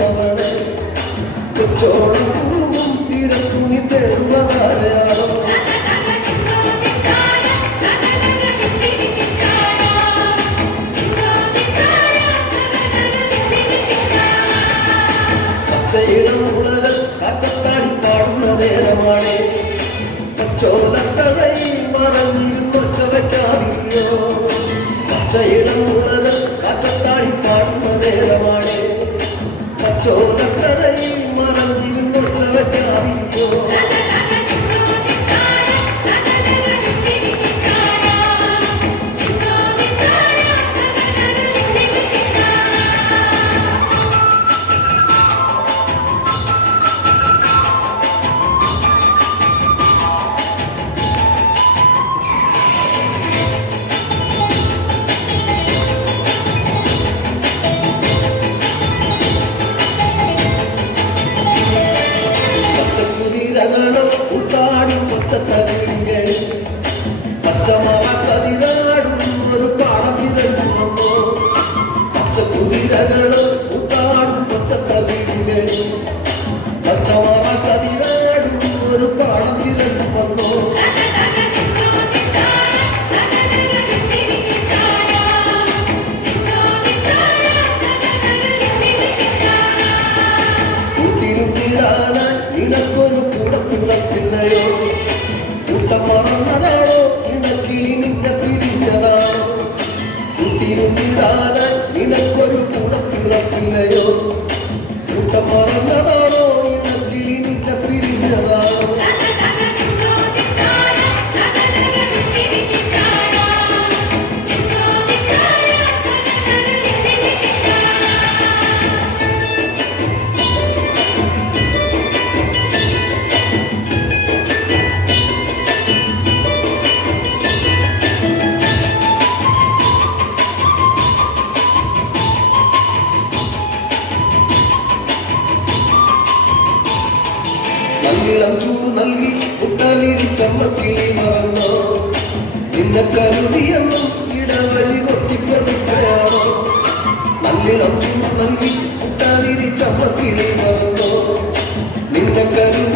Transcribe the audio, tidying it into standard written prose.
തരുന്നവളെ കൊച്ചോളം കുറുകും തിരത്തുണി തേടുവതാരയാണോ പച്ചയിടം ഉളകൾ കാറ്റത്താടി പാടുന്ന നേരമാണ് ചോലക്കടയിൽ മറഞ്ഞിരുന്നൊച്ച വയ്ക്കാതിരിയോ പച്ചയിടം ഉളകൾ കാറ്റത്താടി പാടുന്ന നേരമാണ് ചോലക്കടയിൽ മറഞ്ഞിരുന്നൊച്ച വയ്ക്കാതിരിയോ കൂട്ടാടും കൊത്തത്തകിടിയെ പച്ചമറ കതിരാടും ഒരു പാടം തിരഞ്ഞു വന്നു പച്ചക്കുതിരകള് കൂട്ടാടും കൊത്തത്തകിടിയെ പച്ചമറ കതിരാടും ഒരു പാടം തിരഞ്ഞു വന്നു കൂട്ടിരുന്നിടാനായി നിനക്കൊരു പിള്ളയോ കൂട്ടം മറന്നതാണോ ഇണക്കിളി നിന്നെ പിരിഞ്ഞതാണോ കൂട്ടിരുന്നിടാനായി നിനക്കൊരു കൂടപ്പിറപ്പില്ലയോ കൂട്ടം മറന്നതാണോ ഇണക്കിളി നിന്നെ പിരിഞ്ഞതാണോ നല്ലിളം ചൂട് നൽകി കുട്ടവിരിച്ചമ്മക്കിളി മറന്നോ നിന്നെ കരുതിയെന്നും ഇടവഴി കൊത്തിപ്പടുക്കയാണോ നല്ലിളം ചൂട് നൽകി കുട്ടവിരിച്ചമ്മക്കിളി മറന്നോ നിന്നെ കരുതി